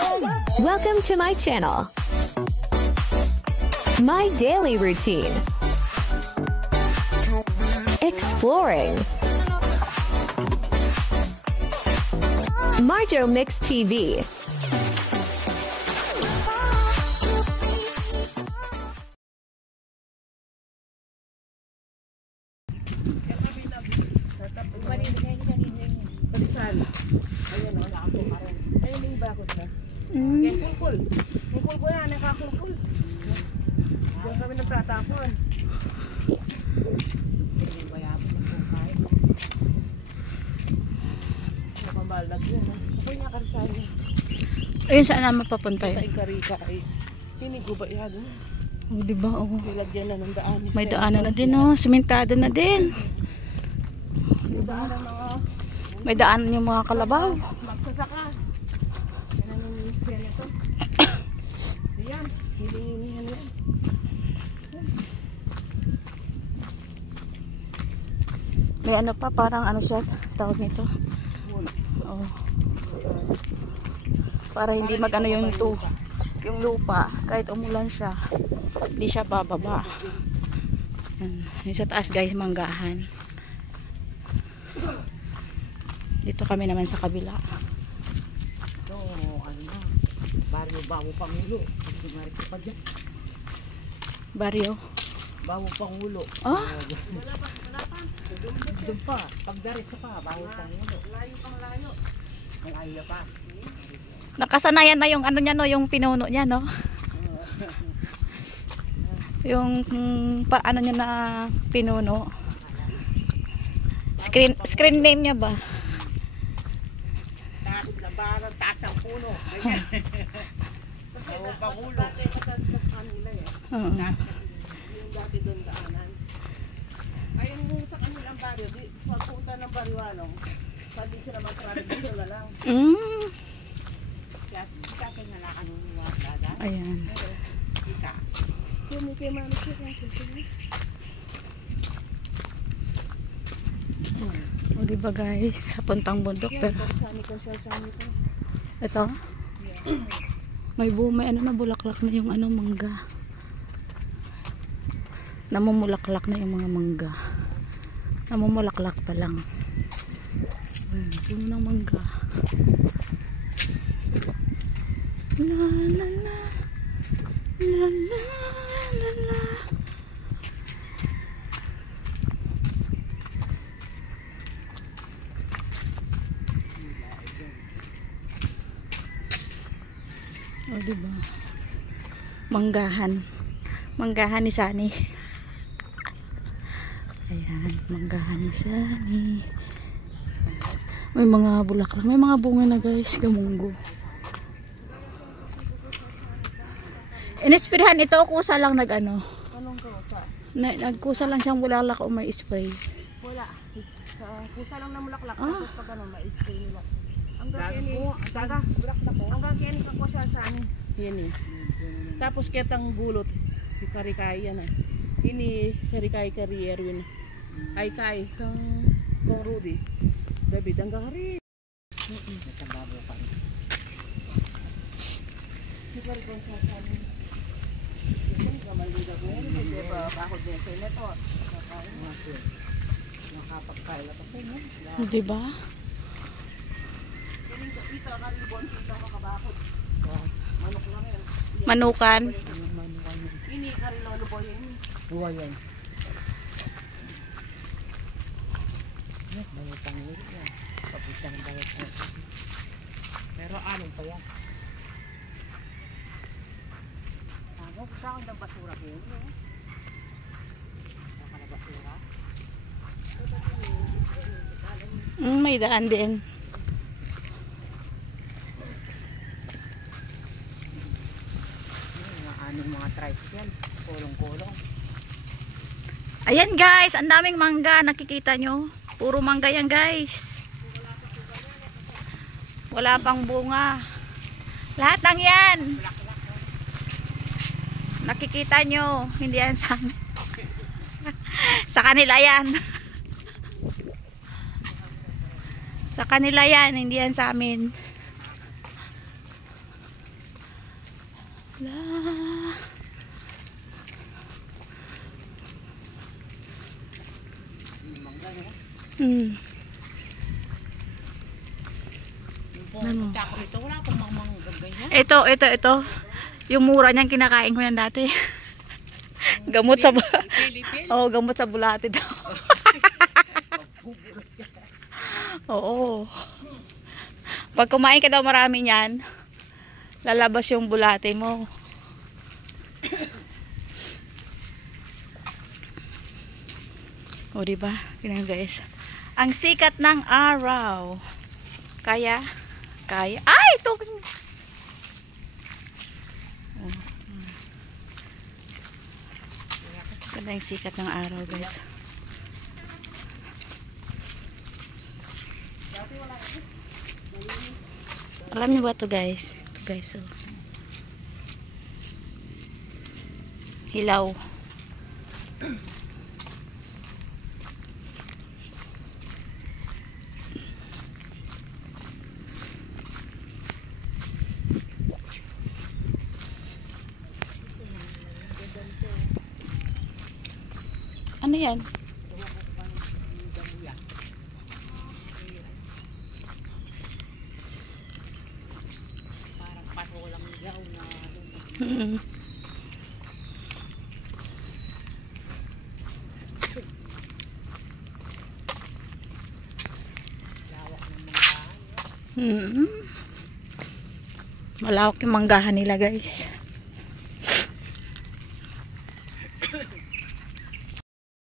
Welcome to my channel. My daily routine. Exploring. Marjo Mix TV. Ayan o, nakakumarin. Ayun yung bakod na. Yan, kulkul. Kulkul ko yan, nakakulkul. Diyan kami nagtatapon. Hindi ba yapon ng kukay? Nakabalag yun. Ako niya karisari. Ayun, saan naman papunta Sa yun? Ikarika ay hiniguba yan. Oh, diba? Oh. Nilagyan na ng daan. May daanan na din, oh. Simentado na din. Diba? May daanan yung mga kalabaw. Magsasaka. Yan ang yan ito. Ayan. Hilingihan yan. May ano pa, parang ano siya, tawag nito. Oh. Para hindi mag-ano yung lupa. Kahit umulan siya, hindi siya bababa. Yan. Yung sa taas guys, manggahan. Dito kami naman sa kabila. Ito, ano na. Baryo Bawo Pangulo. Ito pa dyan. Baryo. Bawo Pangulo. Oh? Wala pa. Doon pa. Pagdarit ka pa. Bawo Pangulo. Layo pang layo. Malayo pa. Nakasanayan na yung ano niya, no, yung pinuno niya, no? Yung ano niya na pinuno. Screen name niya ba? Labanan, taas ng puno. Ganyan. Bawo Pangulo. Dati matas kanila eh. Oo. Yung dati doon daanan. Ayun yung sa kanilang baryo. Pagpunta ng barywanong, pwede sila mag-traffic dito na lang. Kaya kakin na lang ang mga dagat. Ayan. Kita. Yung may kemano siya kasi. O diba guys, papuntang bundok pero Sani ko siya sani ko. ito may ano na bulaklak na yung ano mangga. Namumulaklak na yung mga mangga. Namumulaklak pa lang. Puno ng mangga. La la la la la la la. O diba? Manggahan. Manggahan ni Sani. Ayan, manggahan ni Sani. May mga bulaklak, may mga bunga na guys, gamunggo. Inispirahan ito, kusa lang nag-ano. Anong kusa? Nagkusa lang siyang bulaklak o may spray. Wala. Kusa lang na mulaklak. Tapos pag ano, ma-spray nila. Hanggang kini kako siya sa amin. Yan eh. Tapos ketang gulot. Si Karikay yan eh. Ini Karikay kari Erwin. Ay kay kong Rudy. David hanggang hari. Natambabo pa. Si Karikay siya sa amin. Yan kamalida ko yan. May bakod niya sa neto. Nakapagkaila pa po. Diba? Dito karibon dito makabakod. Manok lang yan. Manukan. Ini karilolo boy ini. Buwa yan. Mga pangulit yan. Papitang bawat po. Pero anong pa yan? Ako, saan ang basura ko yun? Saan ka basura? May daan din. Mga tricycle, kulong-kulong. Ayan guys, ang daming mangga, nakikita nyo. Puro mangga yan guys. Wala pang bunga. Lahat ng yan. Nakikita nyo, hindi yan sa amin. Sa kanila yan. Sa kanila yan, hindi yan sa amin. La. Hmm. Ano? Ito. Yung mura niyan kinakain ko yan dati. Gamot sa gamot sa bulate daw. Oo. Pag kumain ka daw marami niyan, lalabas yung bulate mo. O diba? Tingnan guys. Ang sikat ng araw. Kaya. Ay, ito. Ganda yung sikat ng araw guys. Alam niyo ba ito guys? Ito guys. Oh. Hilaw. Ano yan? Parang patolang yaw na malawak yung manggahan nila guys.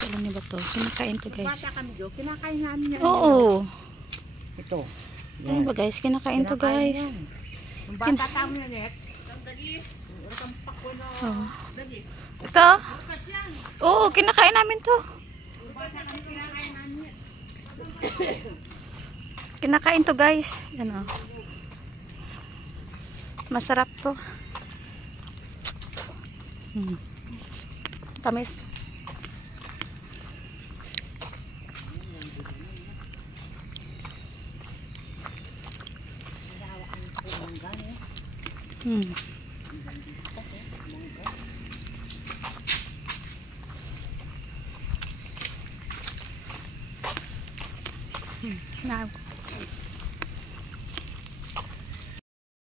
Alam niyo ba to? Kinakain to guys. Bata kami Jo, kinakain namin yan. Oo. Ito. Ano ba guys? Kinakain to guys. Yung bata kami na net. Ang dagis. Ang pako na dagis. Ito? Bukas yan. Oo, kinakain namin to. Yung bata kami kinakain namin. Kinakain to guys. Yan o. Masarap to. Tamis.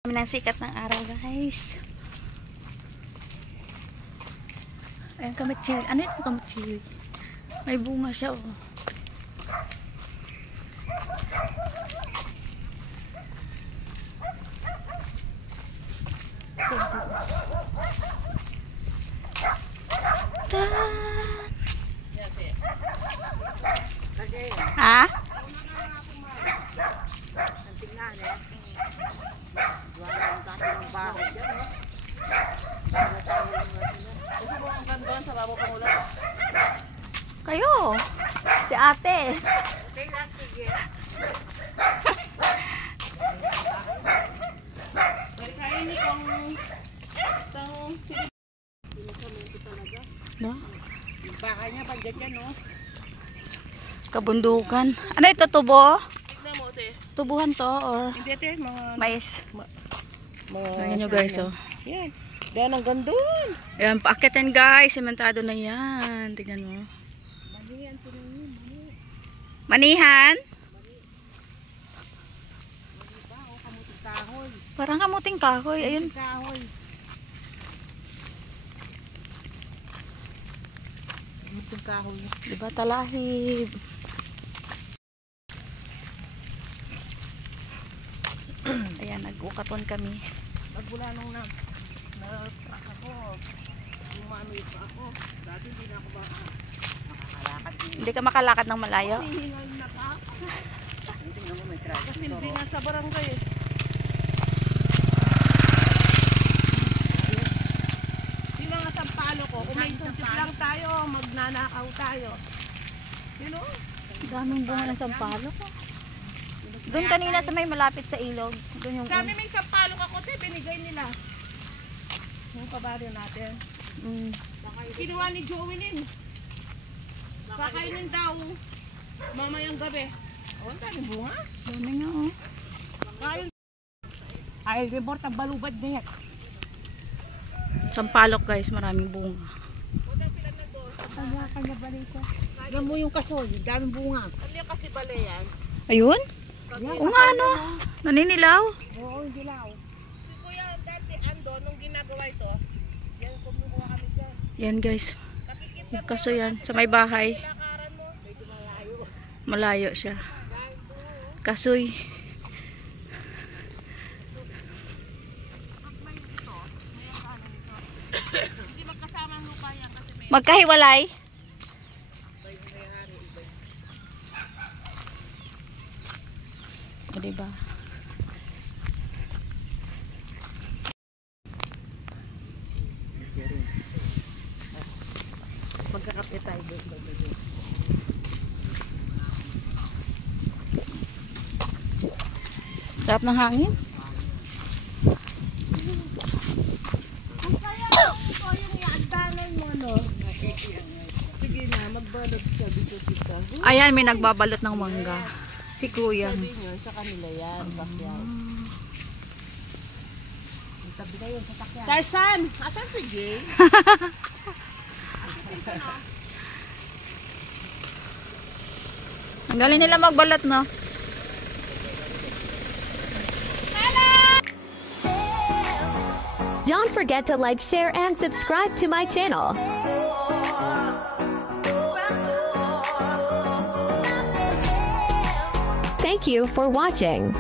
Kami ng sikat ng araw guys. Ayan kamitsi. Ano ito kamitsi? May bunga siya oh. Ha? Kayo, si ate. Kainin kong No? yung baka niya pag ganyan no. Kabundukan. Ano ito, tubo? Tignan mo te. Tubuhan to or Hindi te, mga mais? mga Ayan nyo guys oh. yan. Yan ang gandun. Ayan, paakitin guys. Sementado na yan. Tignan mo. Manihan po ninyo. Manihan? Kamuting kahoy. Parang kamuting kahoy. Ayun. Kahoy. Kamuting kahoy. Diba talahib? Ayan, nag-ukaton kami. Magmula nung na-track ako. Umano ito ako. Dati hindi na ako makakalakad. Hindi ka makalakad ng malayo? Hihingal na ka. Kasi hindi nga sa barangay eh. Yung mga sampalo ko, kung may sumpit lang tayo, magnanakaw tayo. You know? Daming bunga ng sampalok. Doon kanina sa may malapit sa ilog. Doon yung Sabi may sampalo ako, te, binigay nila. Yung kabaryo natin. Kinuha ni Joey nin. Kakainin daw mamayang gabi. Oh, ang daming bunga. Dami nga oh. Kain. Ay, report ang balubad net. Sampalok guys, maraming bunga. Kanya balita. Alam mo yung kasoy, daming bunga. Ano yung kasi bale yan? Ayun? O nga ano? Naninilaw? Oo, hindi lao. Si Kuya dati ando, nung ginagawa ito, yan kumukuha kami dyan. Yan guys. Nakikita Yung kaso yan, sa may bahay. lakaran mo, medyo malayo. Malayo siya. Kasoy. Hindi magkasama ang lupa yan kasi may Magkahiwalay? O diba? magkakape tayo doon. Sarap ng hangin. Sige na, magbalot siya dito kita. Ayan, may nagbabalot ng mangga. Si Kuya. Sabi nyo, sa kanila yan, bakyaw. Tabi kayo sa takyan. Tarzan! Asan si Jay? Ang galing nila magbalot, no? Don't forget to like, share, and subscribe to my channel. Thank you for watching.